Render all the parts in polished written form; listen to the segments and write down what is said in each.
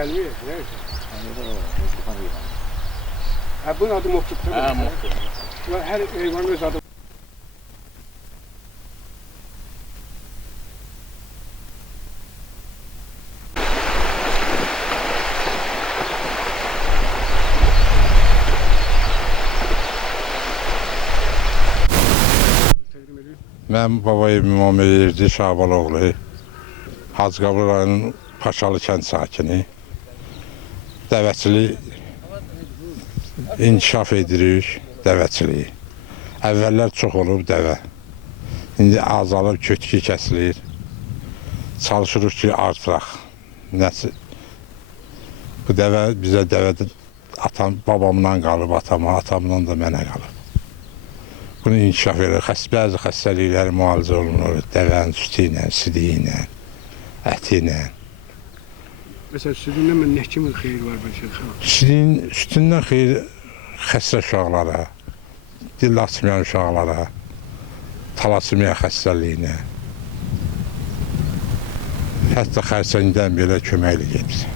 Elmi, neyse. Ha, bunun adı Moktup'tur. Ha, Moktup. Her hayvanın öz adı. Mən babayım İmam Elirdi Şabaloğlu, Hacıqabul rayonunun Paşalı kənd sakini. Dəvəçilik inkişaf edirik, dəvəçiliyi. Əvvəllər çox olub dəvə. İndi azalıb, kötükü kəsilir. Çalışırıq ki, artıraq. Nəsil. Bu dəvə bizə dəvədə babamdan qalıb, atamdan da mənə qalıb. Bunu inkişaf edir. Bəzi xəstəlikləri müalicə olunur. Dəvənin sütü ilə, sidiyi ilə, əti ilə. Mesela sütündən nə kimi xeyir var bu şey? Sütündən xeyir xəstə uşaqlara, dil açmayan uşaqlara, talasimiya xəstəliyinə, hətta xərçəngdən belə köməklik edir.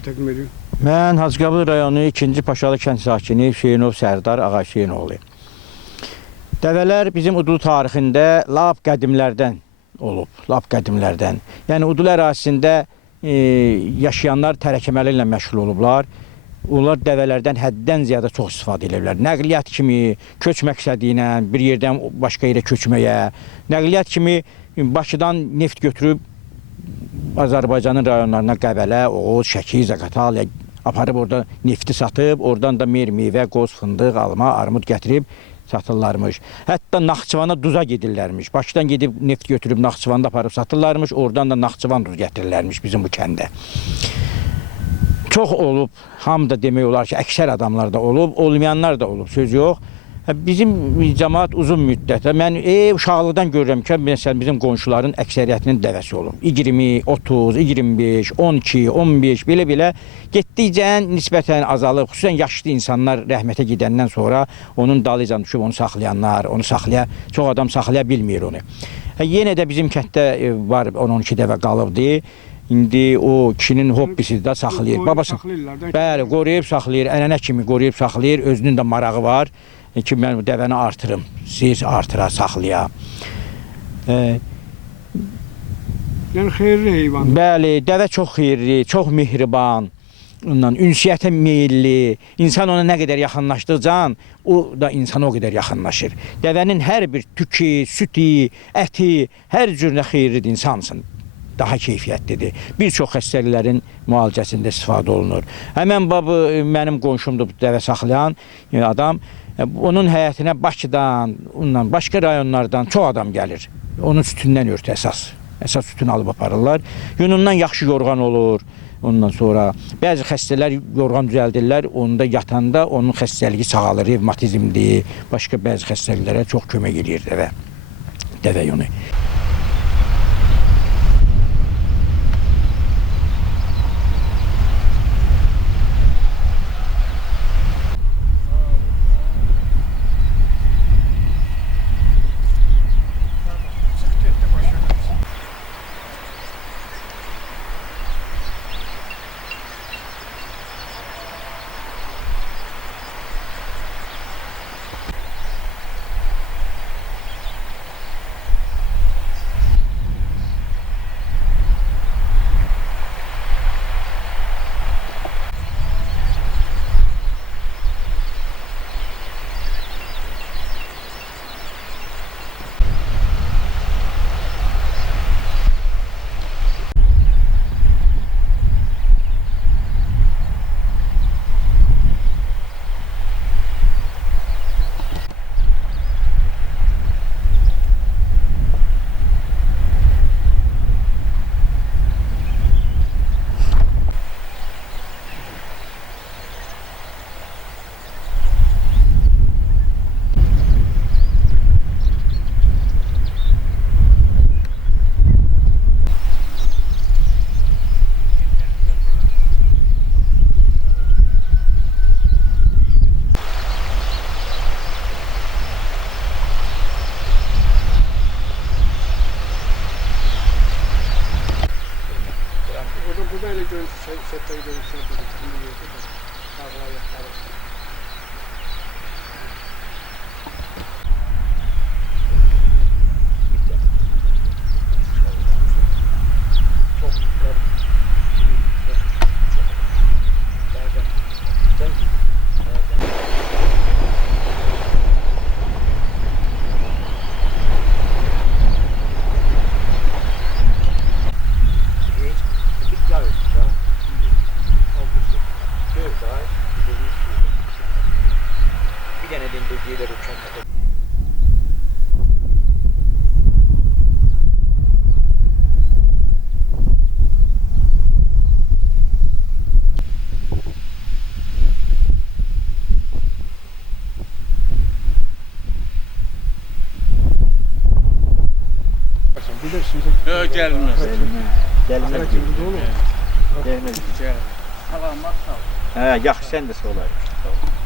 Təqdim ediyorum. Mən Hacıqabul rayonu 2-ci Paşalı kənd sakini Hüseynov Sərdar Ağa Hüseynoğlu. Dəvələr bizim Udulu tarixində lap qədimlərdən olub, lap qədimlərdən. Yəni Udulu ərazisində yaşayanlar tərəkəməli ilə məşğul olublar. Onlar dəvələrdən həddən ziyadə çox istifadə edirlər. Nəqliyyat kimi, köç məqsədi ilə bir yerdən başqa yerə köçməyə, nəqliyyat kimi Bakıdan neft götürüb Azərbaycanın rayonlarına Qəbələ, Oğuz, Şəki, Zaqatala aparıb orada nefti satıb, oradan da meyvə, qoz, fındıq, alma, armud gətirib satırlarmış. Hətta Naxçıvana duza gedirlərmiş. Bakıdan gedib neft götürüb Naxçıvanda aparıb satırlarmış, oradan da Naxçıvan duz gətirirlərmiş bizim bu kəndə. Çox olub, hamı da demək olar ki, əksər adamlar da olub, olmayanlar da olub, söz yox. Bizim cəmaat uzun müddətə, mən uşaqlıqdan görürəm ki, məsələn, bizim qonşuların əksəriyyətinin dəvəsi olub. 20, 30, 25, 12, 15, belə-belə getdikcə nisbətən azalıb. Xüsusən yaşlı insanlar rəhmətə gedəndən sonra onun dalıcan düşüb onu saxlayanlar, çox adam saxlaya bilmir onu. Yenə də bizim kənddə var 10-12 dəvə qalıbdı. İndi o kişinin hobbisi də saxlayır. Babası, bəli, qoruyub saxlayır, ənənə kimi qoruyub saxlayır, özünün də marağı var. Ki, mən dəvəni artırım, siz artıra, saxlaya. Yəni xeyirli heyvan. Bəli, dəvə çox xeyirli, çox mehriban. ondan ünsiyyətə meyilli, insan ona nə qədər yaxınlaşdıqcan, o da insana o qədər yaxınlaşır. Dəvənin hər bir tükü, sütü, əti, hər cürlə xeyirlidir insan üçün. Daha keyfiyyətlidir. Bir çox xəstəliklərin müalicəsində istifadə olunur. Həmən babı mənim qonşumdur, dəvə saxlayan adam. Onun həyətinə Bakıdan, ondan, başqa rayonlardan çox adam gəlir. Onun sütündən örtü əsas. Əsas sütünü alıb aparırlar. Yunundan yaxşı yorğan olur. Ondan sonra bəzi xəstələr yorğan düzəldirlər. Onda yatanda onun xəstəliyi sağalır. Revmatizmdir, başqa bəzi xəstəliklərə çox kömək edir dəvə yunu. Böyle görüntü, sette görüntüler böyle. Sağlar yapar. Bir dənə dindirdiyilə uçan. Yok gelmez. Gəlməz. Gel. Allah'ım bak sağ ol. Hə, yaxşı sən də sağ olayım.